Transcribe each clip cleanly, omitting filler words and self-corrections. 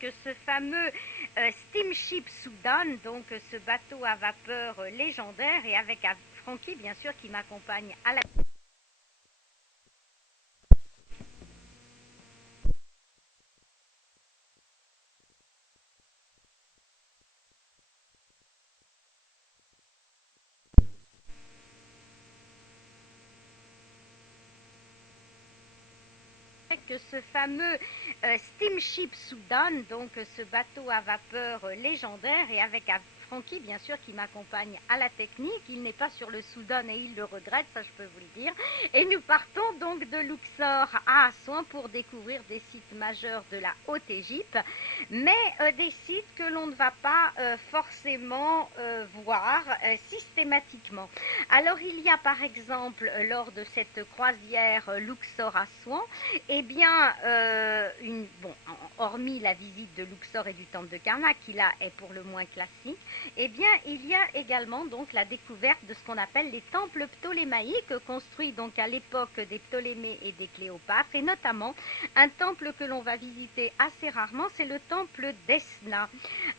que ce fameux Steamship Soudan, donc ce bateau à vapeur légendaire, et avec Francky bien sûr qui m'accompagne à la que ce fameux Steamship Soudan, donc ce bateau à vapeur légendaire, et avec Francky bien sûr qui m'accompagne à la technique. Il n'est pas sur le Soudan et il le regrette, ça je peux vous le dire. Et nous partons donc de Luxor à Assouan pour découvrir des sites majeurs de la Haute-Égypte, mais des sites que l'on ne va pas forcément voir systématiquement. Alors il y a par exemple lors de cette croisière Luxor-Assouan, eh bien, hormis la visite de Luxor et du temple de Karnak, qui là est pour le moins classique, eh bien, il y a également donc la découverte de ce qu'on appelle les temples ptolémaïques, construits donc à l'époque des Ptolémées et des Cléopâtres, et notamment un temple que l'on va visiter assez rarement, c'est le temple d'Esna.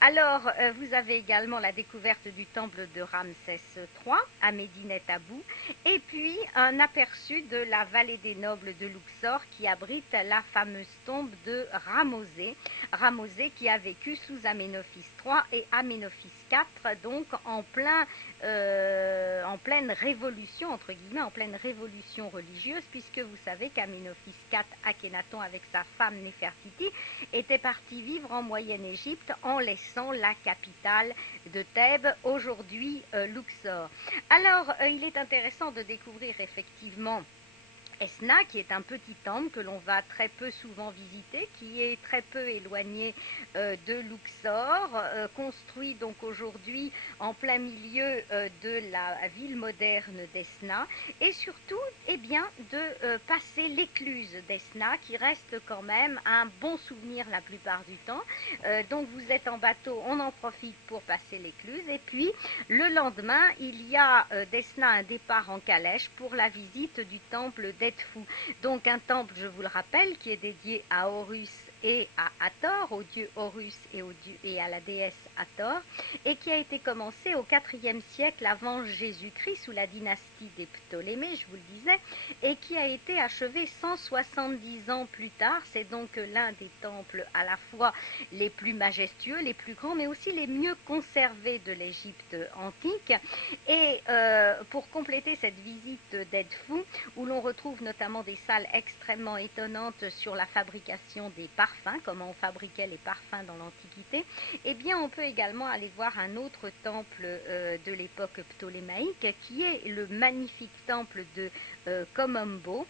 Alors, vous avez également la découverte du temple de Ramsès III à Médinette Abou, et puis un aperçu de la vallée des nobles de Luxor qui abrite la fameuse tombe de Ramosé. Ramosé qui a vécu sous Aménophis III et Aménophis IV, donc en pleine révolution, entre guillemets, en pleine révolution religieuse, puisque vous savez qu'Aménophis IV, Akhénaton, avec sa femme Néfertiti, était parti vivre en Moyenne-Égypte en laissant la capitale de Thèbes, aujourd'hui Luxor. Alors, il est intéressant de découvrir effectivement Esna, qui est un petit temple que l'on va très peu souvent visiter, qui est très peu éloigné de Luxor, construit donc aujourd'hui en plein milieu de la ville moderne d'Esna, et surtout eh bien, de passer l'écluse d'Esna, qui reste quand même un bon souvenir la plupart du temps. Donc vous êtes en bateau, on en profite pour passer l'écluse, et puis le lendemain, il y a d'Esna un départ en calèche pour la visite du temple d'Edfou. Donc un temple, je vous le rappelle, qui est dédié à Horus et à Hathor, au dieu Horus et à la déesse Hathor, et qui a été commencé au IVe siècle avant Jésus-Christ sous la dynastie des Ptolémées, je vous le disais, et qui a été achevé 170 ans plus tard. C'est donc l'un des temples à la fois les plus majestueux, les plus grands, mais aussi les mieux conservés de l'Égypte antique. Et pour compléter cette visite d'Edfou, où l'on retrouve notamment des salles extrêmement étonnantes sur la fabrication des parfums, comment on fabriquait les parfums dans l'Antiquité, eh bien on peut également aller voir un autre temple de l'époque ptolémaïque, qui est le magnifique temple de Komombo,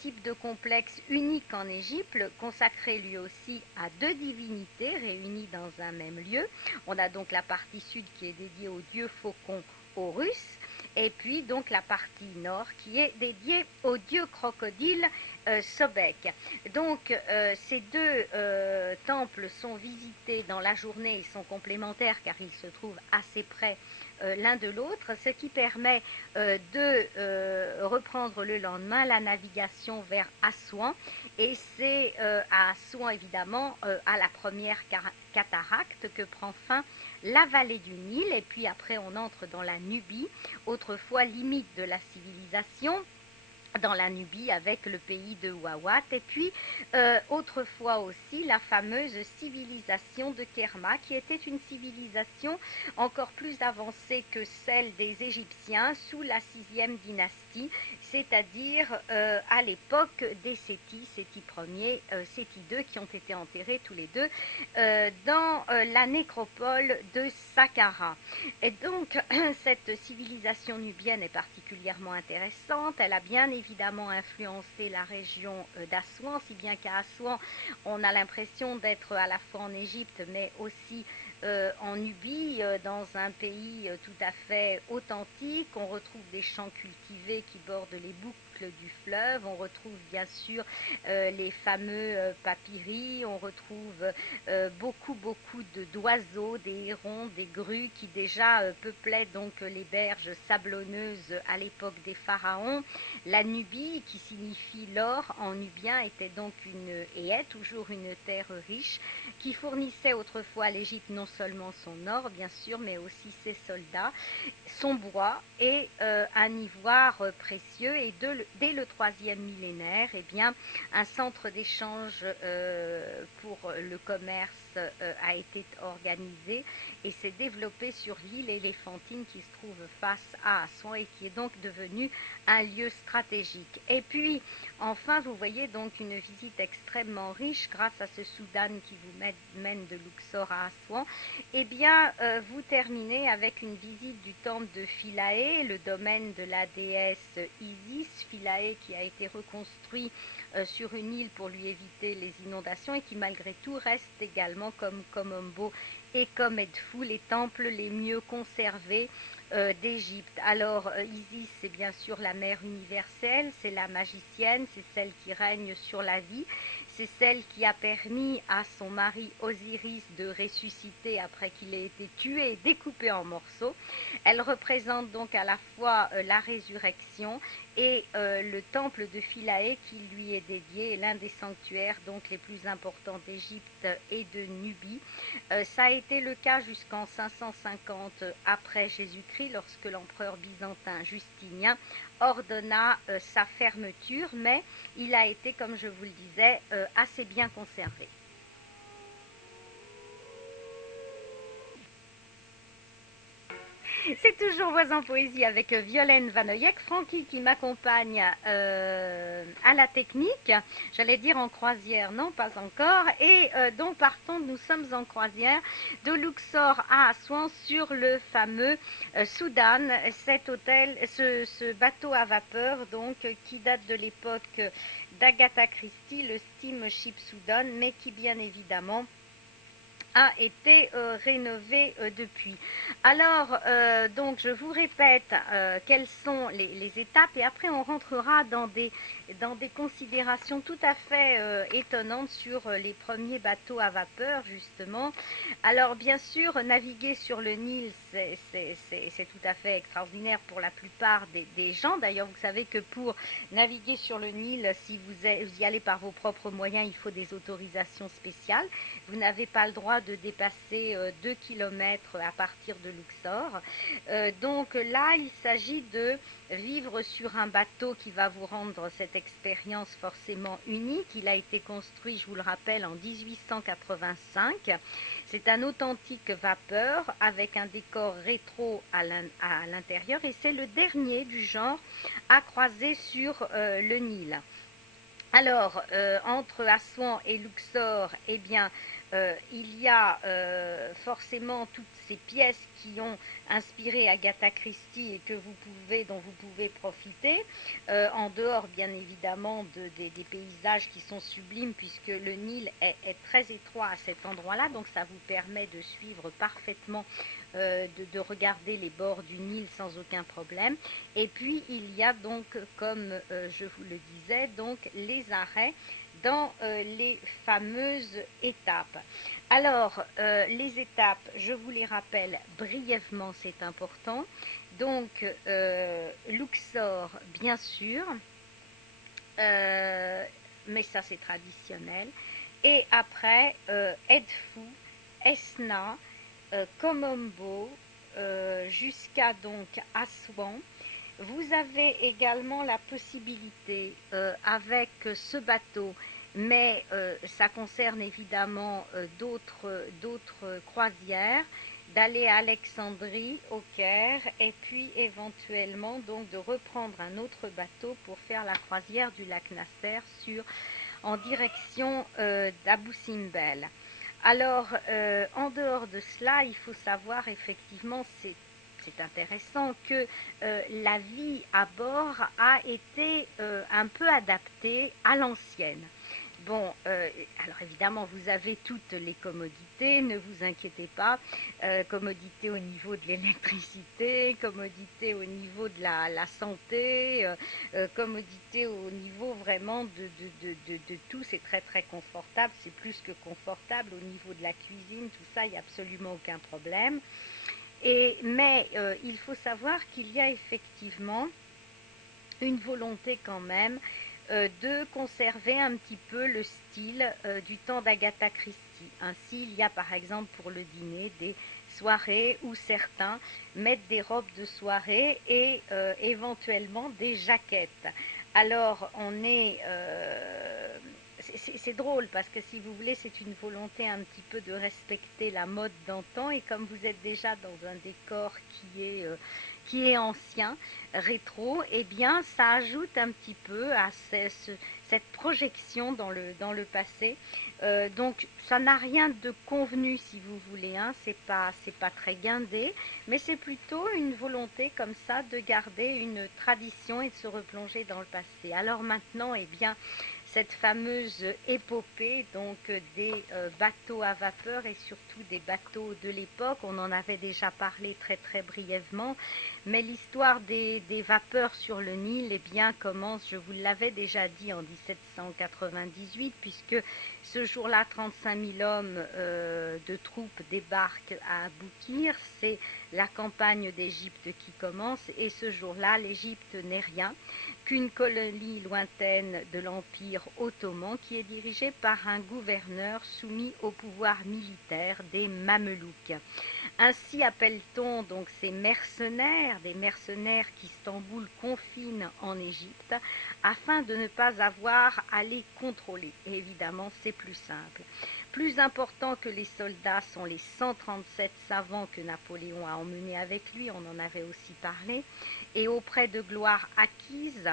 type de complexe unique en Égypte, consacré lui aussi à deux divinités réunies dans un même lieu. On a donc la partie sud qui est dédiée au dieu faucon Horus, et puis donc la partie nord qui est dédiée au dieu crocodile Sobek. Donc ces deux temples sont visités dans la journée et sont complémentaires car ils se trouvent assez près l'un de l'autre, ce qui permet de reprendre le lendemain la navigation vers Assouan. Et c'est à Assouan évidemment, à la première cataracte, que prend fin la vallée du Nil, et puis après on entre dans la Nubie, autrefois limite de la civilisation, dans la Nubie avec le pays de Wawat, et puis autrefois aussi la fameuse civilisation de Kerma, qui était une civilisation encore plus avancée que celle des Égyptiens sous la 6e dynastie, c'est-à-dire à l'époque des Sétis, Sétis Ier, Sétis II, qui ont été enterrés tous les deux dans la nécropole de Saqqara. Et donc cette civilisation nubienne est particulièrement intéressante. Elle a bien évidemment influencé la région d'Assouan, si bien qu'à Assouan, on a l'impression d'être à la fois en Égypte, mais aussi en Nubie, dans un pays tout à fait authentique. On retrouve des champs cultivés qui bordent les boucles du fleuve. On retrouve bien sûr les fameux papyri. On retrouve beaucoup d'oiseaux, des hérons, des grues qui déjà peuplaient donc les berges sablonneuses à l'époque des pharaons. La Nubie, qui signifie l'or en nubien, était donc et est toujours une terre riche qui fournissait autrefois à l'Égypte non seulement son or, bien sûr, mais aussi ses soldats, son bois et un ivoire précieux. Et dès le troisième millénaire, eh bien, un centre d'échange pour le commerce a été organisé et s'est développé sur l'île éléphantine qui se trouve face à Assouan et qui est donc devenu un lieu stratégique. Et puis, enfin, vous voyez donc une visite extrêmement riche grâce à ce Soudan qui vous mène de Luxor à Assouan. Eh bien, vous terminez avec une visite du temple de Philae, le domaine de la déesse Isis. Philae qui a été reconstruit sur une île pour lui éviter les inondations et qui malgré tout reste également comme Komombo et comme Edfou les temples les mieux conservés d'Égypte. Alors Isis, c'est bien sûr la mère universelle, c'est la magicienne, c'est celle qui règne sur la vie, c'est celle qui a permis à son mari Osiris de ressusciter après qu'il ait été tué et découpé en morceaux. Elle représente donc à la fois la résurrection et le temple de Philae qui lui est dédié, l'un des sanctuaires donc les plus importants d'Égypte et de Nubie. Ça a été le cas jusqu'en 550 après Jésus-Christ, lorsque l'empereur byzantin Justinien ordonna sa fermeture, mais il a été, comme je vous le disais, assez bien conservé. C'est toujours Voix en Poésie avec Violaine Vanoyek, Francky qui m'accompagne à la technique, j'allais dire en croisière, non pas encore, et donc partons, nous sommes en croisière de Luxor à Assouan sur le fameux Soudan, ce bateau à vapeur donc qui date de l'époque d'Agatha Christie, le steamship Soudan, mais qui bien évidemment a été rénové depuis. Alors, donc, je vous répète quelles sont les étapes et après on rentrera dans des considérations tout à fait étonnantes sur les premiers bateaux à vapeur, justement. Alors, bien sûr, naviguer sur le Nil, c'est tout à fait extraordinaire pour la plupart des gens. D'ailleurs, vous savez que pour naviguer sur le Nil, si vous y allez par vos propres moyens, il faut des autorisations spéciales. Vous n'avez pas le droit de dépasser 2 km à partir de Luxor. Donc là, il s'agit de vivre sur un bateau qui va vous rendre cette expérience forcément unique. Il a été construit, je vous le rappelle, en 1885. C'est un authentique vapeur avec un décor rétro à l'intérieur et c'est le dernier du genre à croiser sur le Nil. Alors, entre Assouan et Luxor, eh bien, il y a forcément toutes ces pièces qui ont inspiré Agatha Christie et dont vous pouvez profiter, en dehors bien évidemment des paysages qui sont sublimes puisque le Nil est très étroit à cet endroit-là, donc ça vous permet de suivre parfaitement, de regarder les bords du Nil sans aucun problème. Et puis il y a donc, comme je vous le disais, donc les arrêts dans les fameuses étapes. Alors, les étapes, je vous les rappelle brièvement, c'est important. Donc, Luxor, bien sûr, mais ça c'est traditionnel. Et après, Edfou, Esna, Komombo, jusqu'à donc Assouan. Vous avez également la possibilité avec ce bateau, mais ça concerne évidemment d'autres croisières, d'aller à Alexandrie, au Caire, et puis éventuellement donc de reprendre un autre bateau pour faire la croisière du lac Nasser en direction d'Abou Simbel. Alors, en dehors de cela, il faut savoir effectivement, c'est intéressant que la vie à bord a été un peu adaptée à l'ancienne. Bon, alors évidemment, vous avez toutes les commodités, ne vous inquiétez pas. Commodité au niveau de l'électricité, commodité au niveau de la santé, commodité au niveau vraiment de tout. C'est très très confortable, c'est plus que confortable au niveau de la cuisine, tout ça, il n'y a absolument aucun problème. Mais il faut savoir qu'il y a effectivement une volonté quand même de conserver un petit peu le style du temps d'Agatha Christie. Ainsi, il y a par exemple pour le dîner des soirées où certains mettent des robes de soirée et éventuellement des jaquettes. Alors, c'est drôle parce que si vous voulez, c'est une volonté un petit peu de respecter la mode d'antan et comme vous êtes déjà dans un décor qui est ancien, rétro, eh bien ça ajoute un petit peu à cette projection dans le passé. Donc ça n'a rien de convenu si vous voulez, hein. C'est pas très guindé, mais c'est plutôt une volonté comme ça de garder une tradition et de se replonger dans le passé. Alors maintenant, eh bien, cette fameuse épopée donc des bateaux à vapeur et surtout des bateaux de l'époque. On en avait déjà parlé très très brièvement, mais l'histoire des vapeurs sur le Nil eh bien, commence, je vous l'avais déjà dit, en 1798, puisque ce jour-là, 35 000 hommes de troupes débarquent à Aboukir. C'est la campagne d'Égypte qui commence et ce jour-là, l'Égypte n'est rien qu'une colonie lointaine de l'Empire ottoman qui est dirigée par un gouverneur soumis au pouvoir militaire des Mamelouks. Ainsi appelle-t-on donc ces mercenaires, des mercenaires qu'Istanbul confine en Égypte, afin de ne pas avoir à les contrôler. Et évidemment, c'est plus simple. Plus important que les soldats sont les 137 savants que Napoléon a emmenés avec lui, on en avait aussi parlé, et auprès de gloire acquise,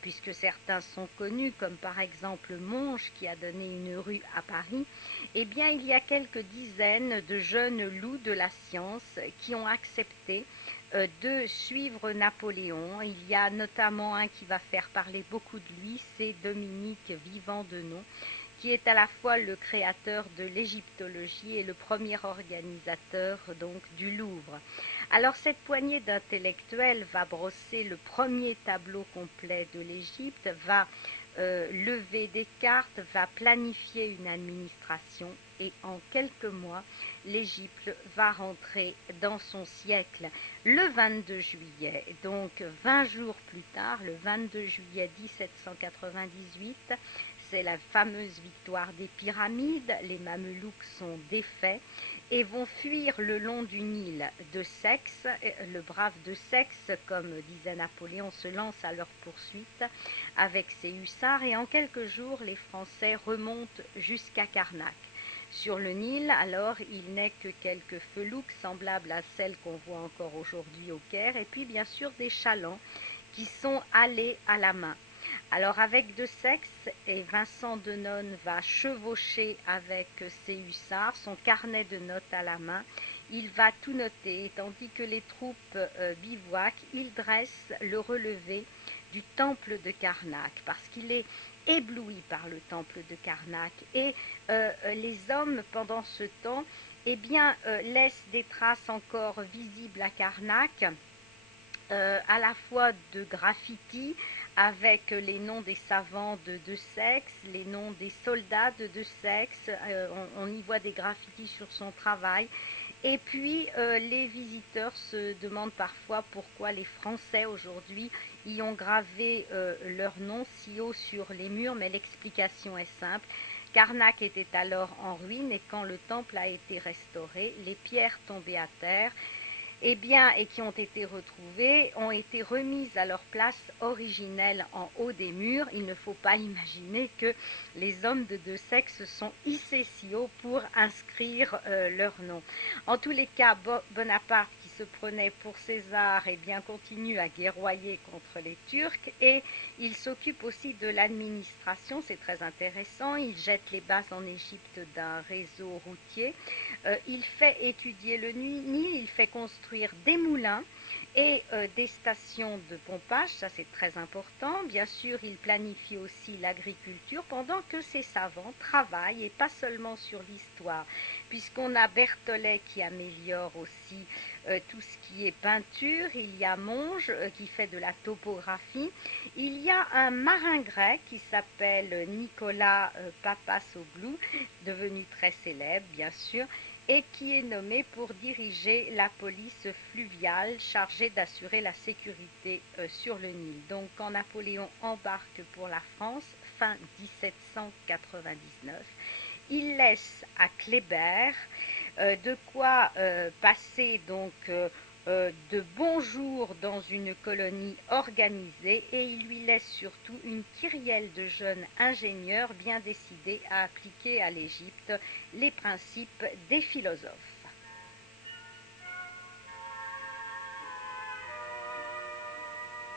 puisque certains sont connus, comme par exemple Monge qui a donné une rue à Paris, eh bien il y a quelques dizaines de jeunes loups de la science qui ont accepté de suivre Napoléon. Il y a notamment un qui va faire parler beaucoup de lui, c'est Dominique Vivant de Nom, qui est à la fois le créateur de l'égyptologie et le premier organisateur donc du Louvre. Alors cette poignée d'intellectuels va brosser le premier tableau complet de l'Égypte, va lever des cartes, va planifier une administration et en quelques mois, l'Égypte va rentrer dans son siècle le 22 juillet. Donc 20 jours plus tard, le 22 juillet 1798, c'est la fameuse victoire des pyramides. Les Mamelouks sont défaits et vont fuir le long du Nil. De Sexe, le brave de Sexe, comme disait Napoléon, se lance à leur poursuite avec ses hussards et en quelques jours, les Français remontent jusqu'à Karnak. Sur le Nil, alors, il n'est que quelques felouks semblables à celles qu'on voit encore aujourd'hui au Caire, et puis bien sûr des chalands qui sont allés à la main. Alors avec De Sexe, et Vincent Denone va chevaucher avec ses hussards, son carnet de notes à la main, il va tout noter, tandis que les troupes bivouaquent, il dresse le relevé du temple de Karnak, parce qu'il est ébloui par le temple de Karnak. Et les hommes, pendant ce temps, eh bien, laissent des traces encore visibles à Karnak, à la fois de graffiti avec les noms des savants de Sexe, les noms des soldats de Sexe, on y voit des graffitis sur son travail. Et puis les visiteurs se demandent parfois pourquoi les Français aujourd'hui y ont gravé leur nom si haut sur les murs, mais l'explication est simple. Karnak était alors en ruine et quand le temple a été restauré, les pierres tombées à terre eh bien, et qui ont été retrouvées, ont été remises à leur place originelle en haut des murs. Il ne faut pas imaginer que les hommes de deux sexes sont hissés si haut pour inscrire leur nom. En tous les cas, Bonaparte, qui se prenait pour César, eh bien, continue à guerroyer contre les Turcs et il s'occupe aussi de l'administration, c'est très intéressant. Il jette les bases en Égypte d'un réseau routier. Il fait étudier le Nil, il fait construire des moulins et des stations de pompage, ça c'est très important. Bien sûr, il planifie aussi l'agriculture pendant que ces savants travaillent, et pas seulement sur l'histoire, puisqu'on a Berthollet qui améliore aussi tout ce qui est peinture, il y a Monge qui fait de la topographie, il y a un marin grec qui s'appelle Nicolas Papasoglou, devenu très célèbre bien sûr, et qui est nommé pour diriger la police fluviale chargée d'assurer la sécurité sur le Nil. Donc quand Napoléon embarque pour la France, fin 1799, il laisse à Kléber de quoi passer donc de bons jours dans une colonie organisée, et il lui laisse surtout une kyrielle de jeunes ingénieurs bien décidés à appliquer à l'Égypte les principes des philosophes.